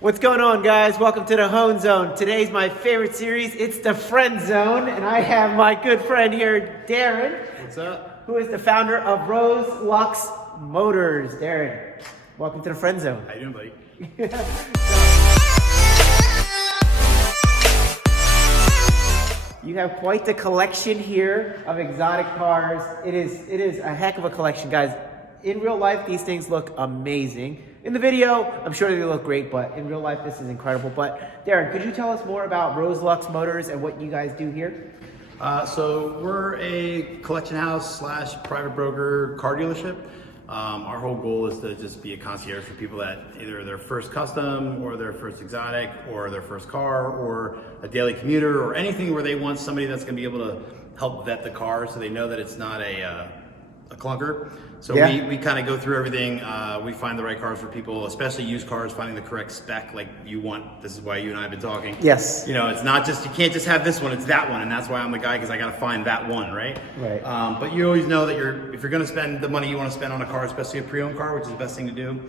What's going on, guys? Welcome to the Hone Zone. Today's my favorite series. It's the Friend Zone, and I have my good friend here, Darren. What's up? Who is the founder of Roselux Motors. Darren, welcome to the Friend Zone. How you doing, buddy? You have quite the collection here of exotic cars. It is a heck of a collection, guys. In real life, these things look amazing. In the video, I'm sure they look great, but in real life, this is incredible. But Darren, could you tell us more about Roselux Motors and what you guys do here? So we're a collection house / private broker car dealership. Our whole goal is to just be a concierge for people that either their first custom or their first exotic or their first car or a daily commuter or anything where they want somebody that's going to be able to help vet the car so they know that it's not a clunker. So we kind of go through everything. We find the right cars for people, especially used cars, finding the correct spec like you want. This is why you and I have been talking. Yes. You know, it's not just, you can't just have this one, it's that one. And that's why I'm the guy, because I got to find that one, right? Right. But you always know that if you're going to spend the money you want to spend on a car, especially a pre-owned car, which is the best thing to do,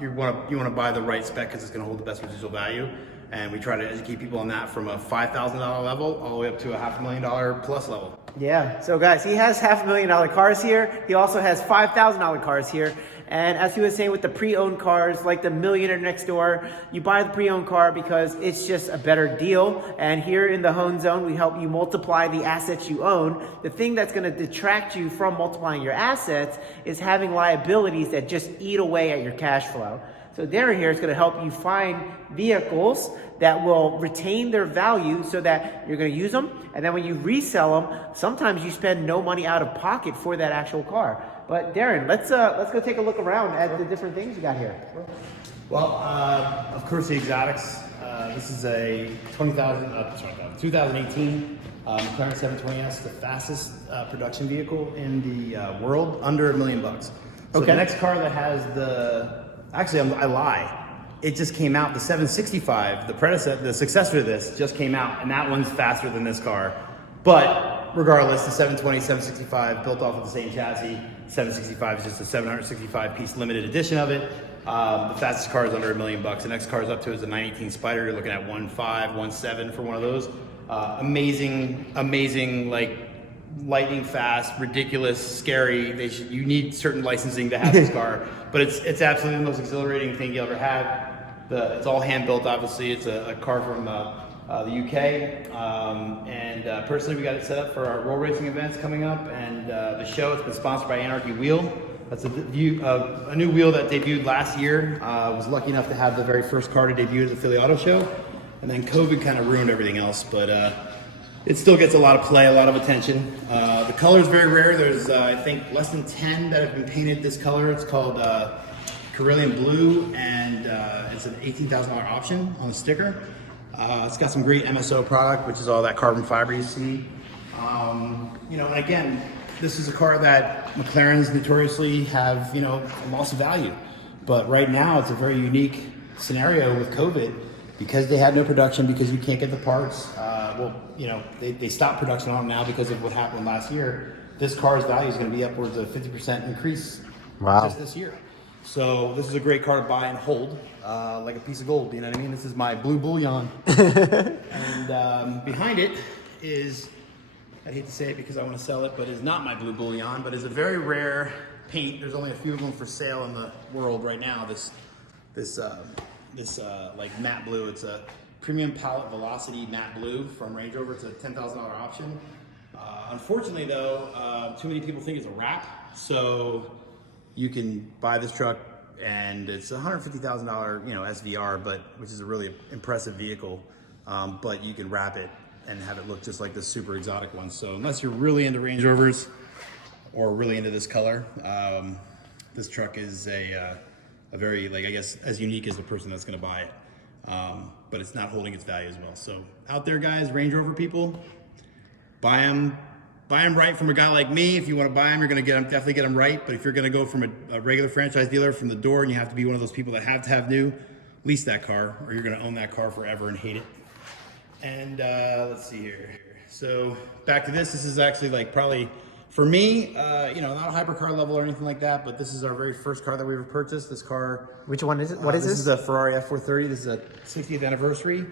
you want to buy the right spec because it's going to hold the best residual value. And we try to educate people on that from a $5,000 level all the way up to a $500,000 plus level. Yeah, so guys, he has $500,000 cars here. He also has $5,000 cars here. And as he was saying with the pre-owned cars, like the millionaire next door, you buy the pre-owned car because it's just a better deal. And here in the Hone Zone, we help you multiply the assets you own. The thing that's gonna detract you from multiplying your assets is having liabilities that just eat away at your cash flow. So Darren here is going to help you find vehicles that will retain their value so that you're going to use them. And then when you resell them, sometimes you spend no money out of pocket for that actual car. But Darren, let's go take a look around at the different things you got here. Well, of course, the exotics. This is a 2018 McLaren 720S, the fastest production vehicle in the world, under $1 million. So Okay. the next car that has Actually, I lie. It just came out. The 765, the successor to this, just came out, and that one's faster than this car. But regardless, the 720, 765, built off of the same chassis. 765 is just a 765-piece limited edition of it. The fastest car is under $1 million. The next car is up to is a 918 Spider. You're looking at 1.5, 1.7 for one of those. Amazing, like lightning fast, ridiculous, scary. You need certain licensing to have this car, but it's absolutely the most exhilarating thing you'll ever have. It's all hand built, obviously. It's a car from the UK, and personally, we got it set up for our roll racing events coming up, and the show. It's been sponsored by Anarchy Wheel. That's a new wheel that debuted last year. Was lucky enough to have the very first car to debut at the Philly Auto Show, and then COVID kind of ruined everything else, but it still gets a lot of play, a lot of attention. The color is very rare. There's, I think, less than 10 that have been painted this color. It's called Carillion Blue, and it's an $18,000 option on the sticker. It's got some great MSO product, which is all that carbon fiber you see. You know, and again, this is a car that McLarens notoriously have, a loss of value. But right now, it's a very unique scenario with COVID. Because they had no production, because you can't get the parts, they stopped production on them now because of what happened last year. This car's value is going to be upwards of 50% increase just this year. So this is a great car to buy and hold, like a piece of gold, you know what I mean? This is my blue bullion. And behind it is, I hate to say it because I want to sell it, but it's not my blue bullion, but it's a very rare paint. There's only a few of them for sale in the world right now. This like matte blue. It's a premium palette velocity matte blue from Range Rover. It's a $10,000 option. Unfortunately though, too many people think it's a wrap. So you can buy this truck and it's a $150,000, SVR, which is a really impressive vehicle. But you can wrap it and have it look just like the super exotic one. So unless you're really into Range Rovers or really into this color, this truck is a very, I guess, as unique as the person that's going to buy it, but it's not holding its value as well. So out there, guys, Range Rover people, buy them right from a guy like me. If you want to buy them, you're going to definitely get them right. But if you're going to go from a regular franchise dealer from the door, and you have to be one of those people that have to have new, lease that car, or you're going to own that car forever and hate it. And let's see here. So back to this. This is actually like probably For me, not a hypercar level or anything like that, but this is our very first car that we ever purchased. This car. Which one is it? What is this? This is a Ferrari F430. This is a 60th anniversary,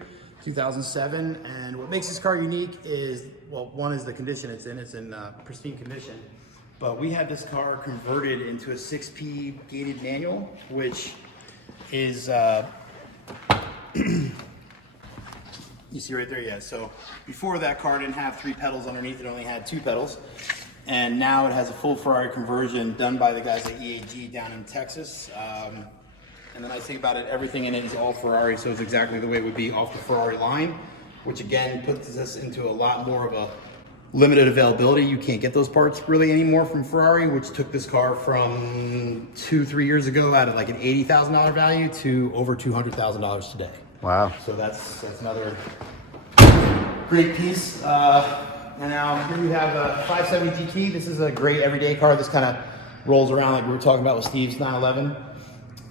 2007. And what makes this car unique is, well, one is the condition it's in. It's in pristine condition. But we had this car converted into a 6P gated manual, which is, you see right there, yeah. So before that car didn't have 3 pedals underneath, it only had 2 pedals. And now it has a full Ferrari conversion done by the guys at EAG down in Texas. And then I think about it, everything in it is all Ferrari, so it's exactly the way it would be off the Ferrari line, which again puts us into a lot more of a limited availability. You can't get those parts really anymore from Ferrari, which took this car from 2-3 years ago at like an $80,000 value to over $200,000 today. Wow. So that's another great piece. And now here we have a 570 GT. This is a great everyday car. This kind of rolls around like we were talking about with Steve's 911.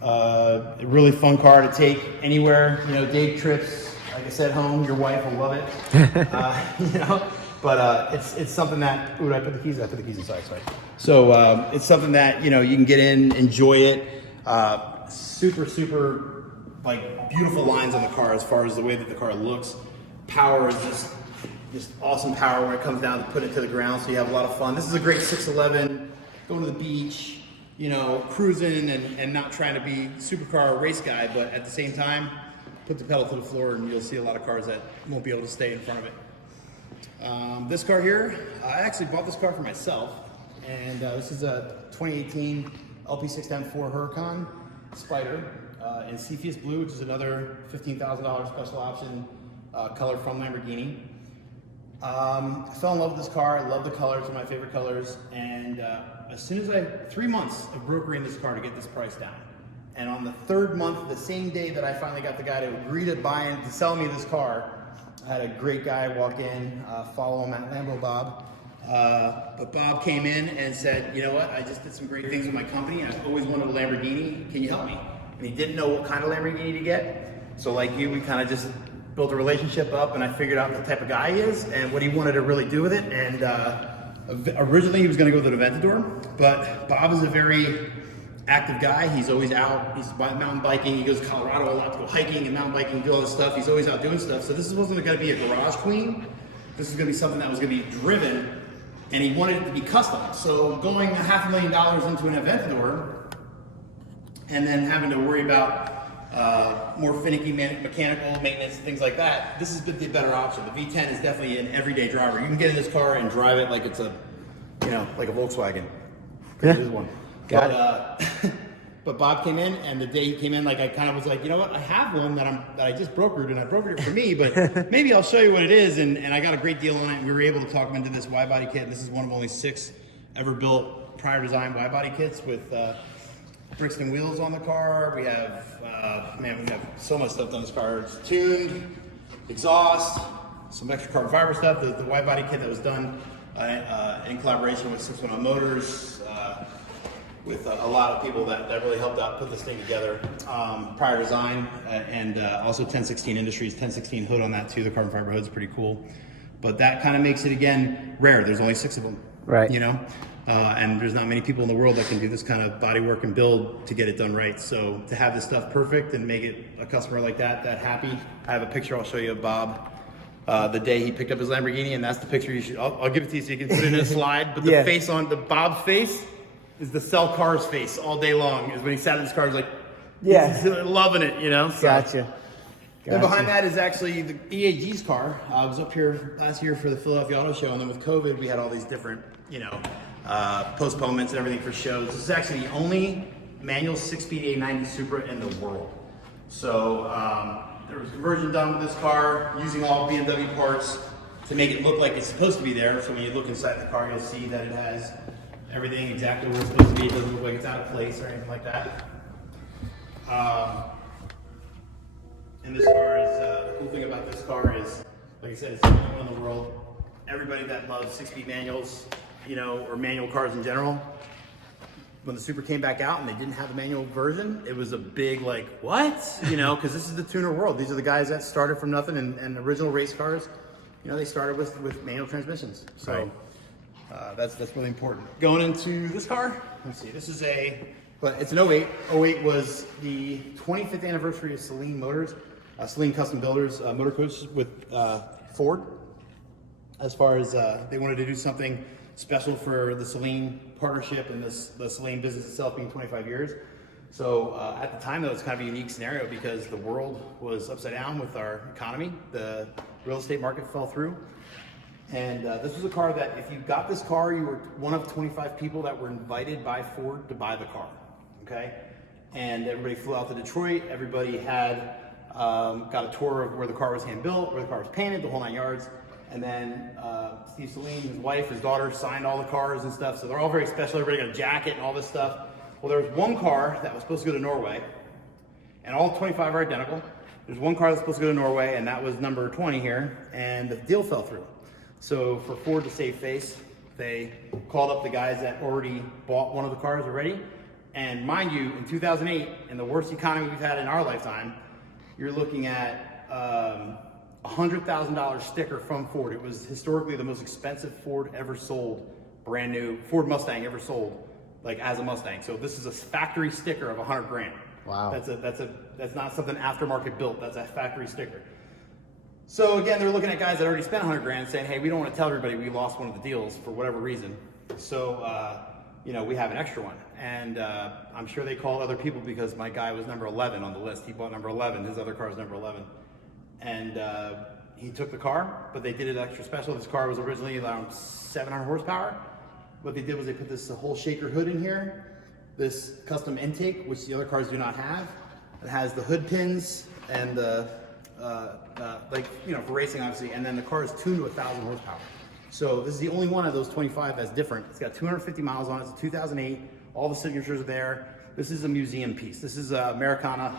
A really fun car to take anywhere, day trips. Like I said, home, your wife will love it. But it's something that, ooh, did I put the keys? I put the keys inside, sorry. So it's something that, you can get in, enjoy it. Super, super, like, beautiful lines on the car as far as the way that the car looks. Power is just awesome power when it comes down to put it to the ground, so you have a lot of fun. This is a great 611, going to the beach, cruising and not trying to be supercar or race guy, but at the same time, put the pedal to the floor and you'll see a lot of cars that won't be able to stay in front of it. This car here, I actually bought this car for myself, and this is a 2018 LP610 Huracan Spider in Cepheus Blue, which is another $15,000 special option color from Lamborghini. I fell in love with this car. I love the colors, one of my favorite colors. And as soon as 3 months of brokering this car to get this price down. And on the 3rd month, the same day that I finally got the guy to agree to buy and to sell me this car, I had a great guy walk in, follow him at Lambo Bob. But Bob came in and said, you know what, I just did some great things with my company. I've always wanted a Lamborghini. Can you help me? And he didn't know what kind of Lamborghini to get. So like you, we kind of just built a relationship up, and I figured out the type of guy he is and what he wanted to really do with it. And originally he was going to go with an Aventador, but Bob is a very active guy. He's always out. He's mountain biking. He goes to Colorado a lot to go hiking and mountain biking and do all this stuff. He's always out doing stuff. So this wasn't going to be a garage queen. This is going to be something that was going to be driven, and he wanted it to be custom. So going $500,000 into an Aventador and then having to worry about more finicky mechanical maintenance, things like that, this is the better option. The V10 is definitely an everyday driver. You can get in this car and drive it like it's a, like a Volkswagen. It is one. But Bob came in, and the day he came in, like I kind of was like, you know what, I have one that I just brokered, and I brokered it for me, but maybe I'll show you what it is, and I got a great deal on it, and we were able to talk him into this wide body kit. This is one of only 6 ever built prior design wide body kits with Brixton wheels on the car. We have, we have so much stuff on this car. It's tuned, exhaust, some extra carbon fiber stuff. The wide body kit that was done in collaboration with 610 Motors, with a lot of people that really helped out put this thing together. Prior design, and also 1016 Industries, 1016 hood on that too. The carbon fiber hood's pretty cool. But that kind of makes it, again, rare. There's only 6 of them, right? And there's not many people in the world that can do this kind of body work and build to get it done right. So to have this stuff perfect and make it a customer like that happy. I have a picture I'll show you of Bob the day he picked up his Lamborghini, and that's the picture you should, I'll give it to you so you can put it in a slide. But the face on the Bob's face is the sell cars face all day long. Is when he sat in his car, he's like, he's loving it, So. Gotcha. And behind that is actually the EAG's car. I was up here last year for the Philadelphia Auto Show, and then with COVID, we had all these different, postponements and everything for shows. This is actually the only manual 6-speed 890 Supra in the world. So there was a conversion done with this car using all BMW parts to make it look like it's supposed to be there. So when you look inside the car, you'll see that it has everything exactly where it's supposed to be. It doesn't look like it's out of place or anything like that. And this car is, the cool thing about this car is, like I said, it's the only one in the world. Everybody that loves 6-speed manuals, or manual cars in general, when the Supra came back out and they didn't have a manual version, it was a big like, what? Because this is the tuner world. These are the guys that started from nothing, and original race cars, they started with manual transmissions. So That's really important. Going into this car, let's see, this is but it's an '08. '08 was the 25th anniversary of Roselux Motors, Roselux Custom Builders motor coach with Ford. As far as they wanted to do something special for the Roselux partnership and the Roselux business itself being 25 years. So at the time, that was kind of a unique scenario because the world was upside down with our economy. The real estate market fell through. And this was a car that if you got this car, you were one of 25 people that were invited by Ford to buy the car, okay? And everybody flew out to Detroit. Everybody had got a tour of where the car was hand built, where the car was painted, the whole 9 yards. And then Steve Roselux, his wife, his daughter signed all the cars and stuff. So they're all very special. Everybody got a jacket and all this stuff. Well, there was one car that was supposed to go to Norway, and all 25 are identical. There's one car that's supposed to go to Norway, and that was number 20 here, and the deal fell through. So for Ford to save face, they called up the guys that already bought one of the cars already. And mind you, in 2008, in the worst economy we've had in our lifetime, you're looking at $100,000 sticker from Ford. It was historically the most expensive Ford ever sold, brand new Ford Mustang ever sold, like as a Mustang. So this is a factory sticker of 100 grand. Wow. That's not something aftermarket built. That's a factory sticker. So again, they're looking at guys that already spent 100 grand saying, hey, we don't want to tell everybody we lost one of the deals for whatever reason. So, we have an extra one. And I'm sure they called other people because my guy was number 11 on the list. He bought number 11. His other car is number 11. And he took the car, but they did it extra special. This car was originally around 700 horsepower. What they did was they put this whole shaker hood in here, this custom intake, which the other cars do not have. It has the hood pins and the, for racing obviously, and then the car is tuned to 1,000 horsepower. So this is the only one of those 25 that's different. It's got 250 miles on it. It's a 2008. All the signatures are there. This is a museum piece. This is a Americana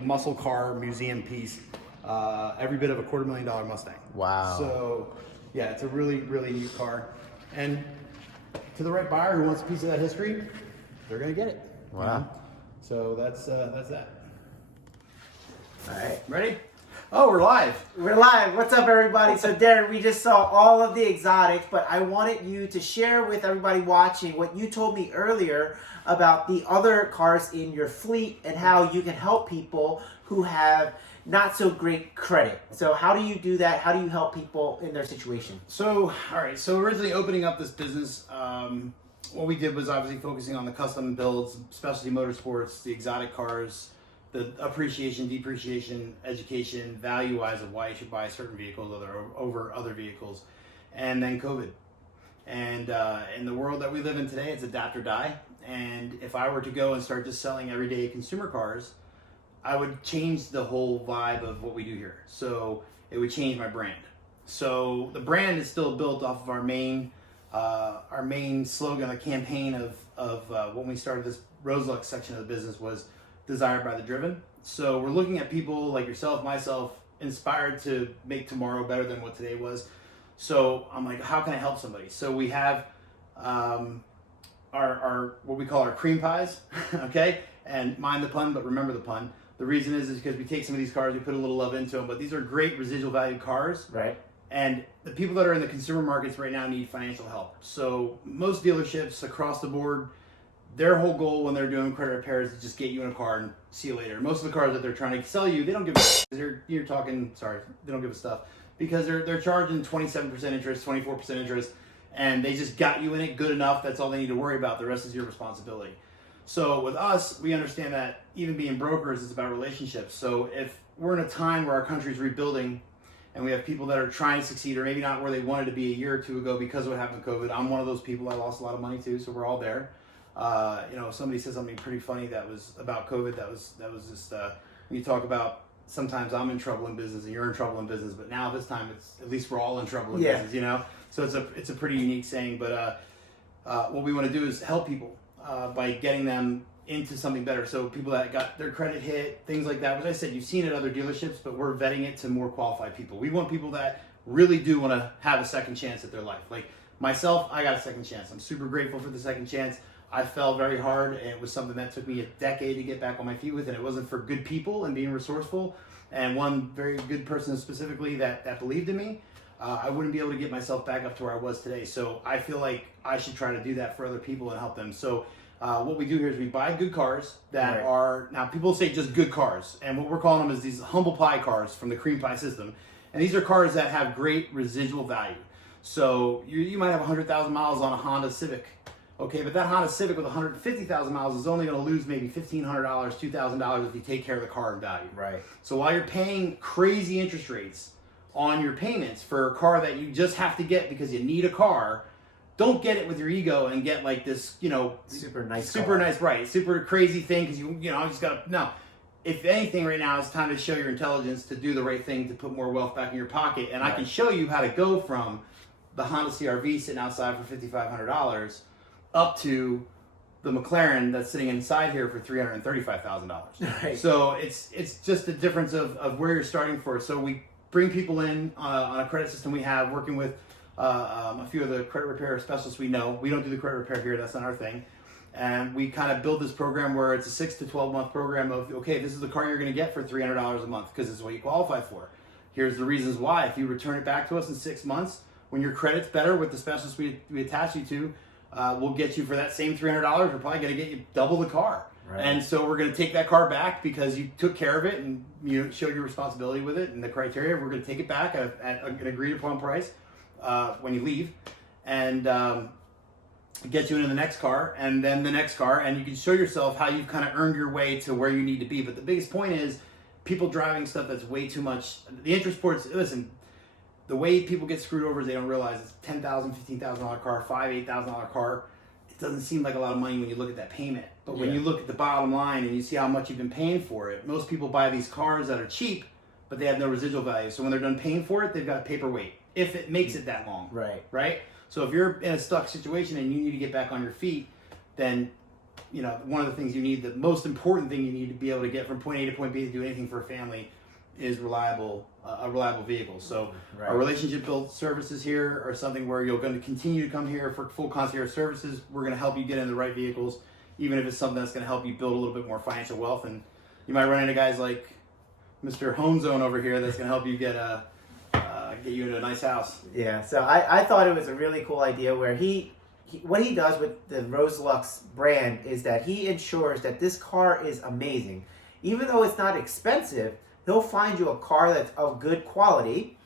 muscle car museum piece. Every bit of a $250,000 Mustang. Wow. So yeah, it's a really, really neat car. And to the right buyer who wants a piece of that history, they're gonna get it. Wow. You know? So that's that. All right. Ready? Oh, we're live. We're live. What's up, everybody? So, Darren, we just saw all of the exotics, but I wanted you to share with everybody watching what you told me earlier about the other cars in your fleet and how you can help people who have not so great credit. So how do you do that? How do you help people in their situation? So, all right. So originally opening up this business, what we did was obviously focusing on the custom builds, specialty motorsports, the exotic cars, the appreciation, depreciation, education, value-wise of why you should buy certain vehicles over other vehicles, and then COVID. And in the world that we live in today, it's adapt or die. And if I were to go and start just selling everyday consumer cars, I would change the whole vibe of what we do here. So it would change my brand. So the brand is still built off of our main slogan, the campaign of when we started this Roselux section of the business was desired by the driven. So we're looking at people like yourself, myself, inspired to make tomorrow better than what today was. So I'm like, how can I help somebody? So we have our what we call our cream pies, okay? And mind the pun, but remember the pun. The reason is because we take some of these cars, we put a little love into them, but these are great residual value cars. Right. And the people that are in the consumer markets right now need financial help. So most dealerships across the board, their whole goal when they're doing credit repairs is just get you in a car and see you later. Most of the cars that they're trying to sell you, they don't give a they don't give a stuff because they're charging 27% interest, 24% interest, and they just got you in it good enough. That's all they need to worry about. The rest is your responsibility. So with us, we understand that even being brokers is about relationships. So if we're in a time where our country's rebuilding and we have people that are trying to succeed or maybe not where they wanted to be a year or two ago because of what happened with COVID, I'm one of those people. I lost a lot of money too, so we're all there. Somebody said something pretty funny that was about COVID. That was just when you talk about sometimes I'm in trouble in business and you're in trouble in business, but now this time it's at least we're all in trouble in business, you know. So it's a pretty unique saying. But what we want to do is help people by getting them into something better. So people that got their credit hit, things like that. As I said, you've seen it at other dealerships, but we're vetting it to more qualified people. We want people that really do want to have a second chance at their life. Like myself, I got a second chance. I'm super grateful for the second chance. I fell very hard, and it was something that took me a decade to get back on my feet with, and it wasn't for good people and being resourceful, and one very good person specifically that believed in me. I wouldn't be able to get myself back up to where I was today. So I feel like I should try to do that for other people and help them. So what we do here is we buy good cars that are, now people say just good cars, and what we're calling them is these humble pie cars from the cream pie system. And these are cars that have great residual value. So you might have 100,000 miles on a Honda Civic. Okay, but that Honda Civic with 150,000 miles is only going to lose maybe $1,500, $2,000 if you take care of the car in value. Right. So while you're paying crazy interest rates on your payments for a car that you just have to get because you need a car, don't get it with your ego and get like this, super nice, right, super crazy thing because I just got to, no. If anything right now, it's time to show your intelligence to do the right thing to put more wealth back in your pocket. And I can show you how to go from the Honda CR-V sitting outside for $5,500 up to the McLaren that's sitting inside here for $335,000. Right. So it's just the difference of where you're starting for. So we bring people in on a credit system we have, working with a few of the credit repair specialists we know. We don't do the credit repair here, that's not our thing. And we kind of build this program where it's a 6 to 12 month program of, okay, this is the car you're going to get for $300 a month because this is what you qualify for. Here's the reasons why. If you return it back to us in 6 months, when your credit's better with the specialist we attach you to, we'll get you for that same $300. We're probably going to get you double the car. Right. And so we're going to take that car back because you took care of it and you showed your responsibility with it and the criteria. We're going to take it back at an agreed upon price when you leave, and get you into the next car, and then the next car, and you can show yourself how you've kind of earned your way to where you need to be. But the biggest point is people driving stuff that's way too much. The interest sports, listen, the way people get screwed over is they don't realize it's $10,000, $15,000 car, $5,000, $8,000 car. It doesn't seem like a lot of money when you look at that payment. But when you look at the bottom line and you see how much you've been paying for it, most people buy these cars that are cheap, but they have no residual value. So when they're done paying for it, they've got a paperweight, if it makes it that long. Right. Right? So if you're in a stuck situation and you need to get back on your feet, then one of the things you need, the most important thing you need to be able to get from point A to point B to do anything for a family is a reliable vehicle. So our relationship built services here are something where you're going to continue to come here for full concierge services. We're going to help you get in the right vehicles, even if it's something that's going to help you build a little bit more financial wealth. And you might run into guys like Mr. Home Zone over here that's going to help you get you into a nice house. Yeah, so I thought it was a really cool idea where what he does with the Roselux brand is that he ensures that this car is amazing. Even though it's not expensive, he'll find you a car that's of good quality.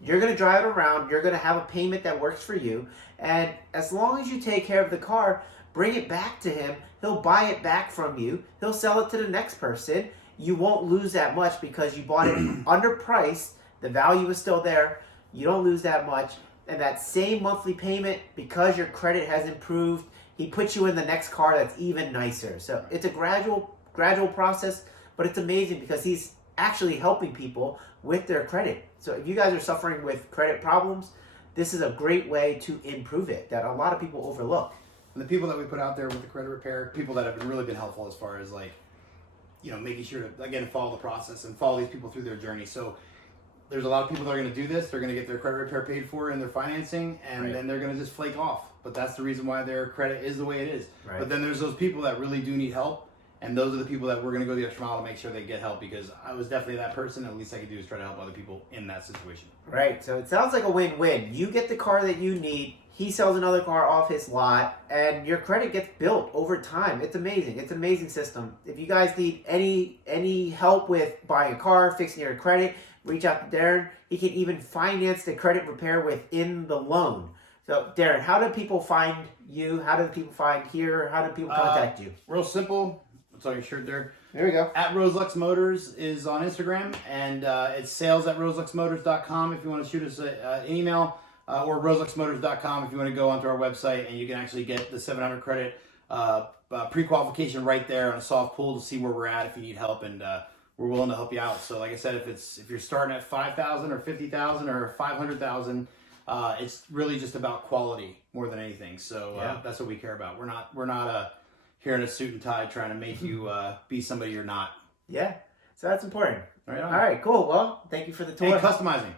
You're going to drive it around. You're going to have a payment that works for you. And as long as you take care of the car, bring it back to him. He'll buy it back from you. He'll sell it to the next person. You won't lose that much because you bought it underpriced. The value is still there. You don't lose that much. And that same monthly payment, because your credit has improved, he puts you in the next car that's even nicer. So it's a gradual process, but it's amazing because he's actually helping people with their credit. So if you guys are suffering with credit problems, this is a great way to improve it that a lot of people overlook. And the people that we put out there with the credit repair, people that have really been helpful as far as making sure to, again, follow the process and follow these people through their journey. So there's a lot of people that are going to do this. They're going to get their credit repair paid for in their financing, and then they're going to just flake off. But that's the reason why their credit is the way it is. Right. But then there's those people that really do need help, and those are the people that we're going to go the extra mile to make sure they get help, because I was definitely that person. And the least I could do is try to help other people in that situation. Right. So it sounds like a win-win. You get the car that you need. He sells another car off his lot, and your credit gets built over time. It's amazing. It's an amazing system. If you guys need any help with buying a car, fixing your credit, reach out to Darren. He can even finance the credit repair within the loan. So, Darren, how do people find you? How do people find here? How do people contact you? Real simple. It's on your shirt there. There we go. At Roselux Motors is on Instagram, and it's sales@roseluxmotors.com if you want to shoot us an email, or roseluxmotors.com if you want to go onto our website, and you can actually get the 700 credit pre-qualification right there on a soft pull to see where we're at if you need help, and we're willing to help you out. So like I said, if you're starting at 5,000 or 50,000 or 500,000, it's really just about quality more than anything. So that's what we care about. We're not here in a suit and tie trying to make you be somebody you're not. Yeah. So that's important. Right on. All right, cool. Well, thank you for the tour. Hey, customizing.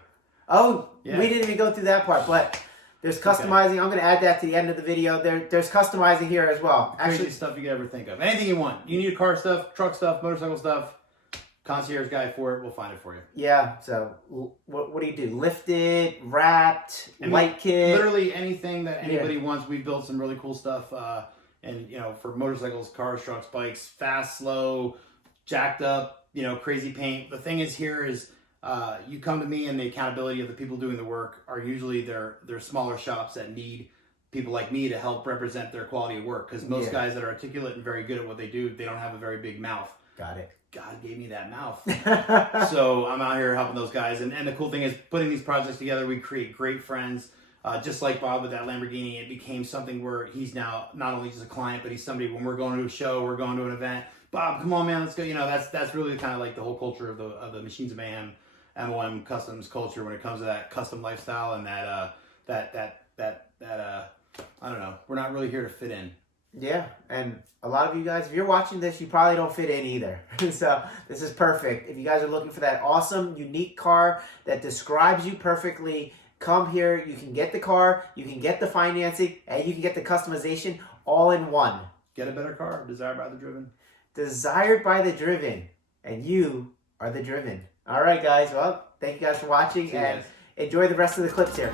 Oh, we didn't even go through that part, but there's customizing. Okay. I'm going to add that to the end of the video. There's customizing here as well. Actually, stuff you could ever think of. Anything you want. You need car stuff, truck stuff, motorcycle stuff. concierge guy for it, we'll find it for you. Yeah. So what do you do? Lifted, wrapped, light kit. Literally anything that anybody wants. We've built some really cool stuff. And for motorcycles, cars, trucks, bikes, fast, slow, jacked up, crazy paint. The thing is here is you come to me, and the accountability of the people doing the work are usually they're smaller shops that need people like me to help represent their quality of work. Because most guys that are articulate and very good at what they do, they don't have a very big mouth. Got it. God gave me that mouth. So I'm out here helping those guys. And the cool thing is, putting these projects together, we create great friends. Just like Bob with that Lamborghini, it became something where he's now not only just a client, but he's somebody when we're going to a show, we're going to an event. Bob, come on, man, let's go. That's really kind of like the whole culture of the Machines of Mayhem, MOM Customs culture when it comes to that custom lifestyle and that I don't know. We're not really here to fit in. Yeah, and a lot of you guys, if you're watching this, you probably don't fit in either. So this is perfect. If you guys are looking for that awesome, unique car that describes you perfectly, come here. You can get the car, you can get the financing, and you can get the customization all in one. Get a better car, desired by the driven. Desired by the driven, and you are the driven. All right, guys. Well, thank you guys for watching, and enjoy the rest of the clips here.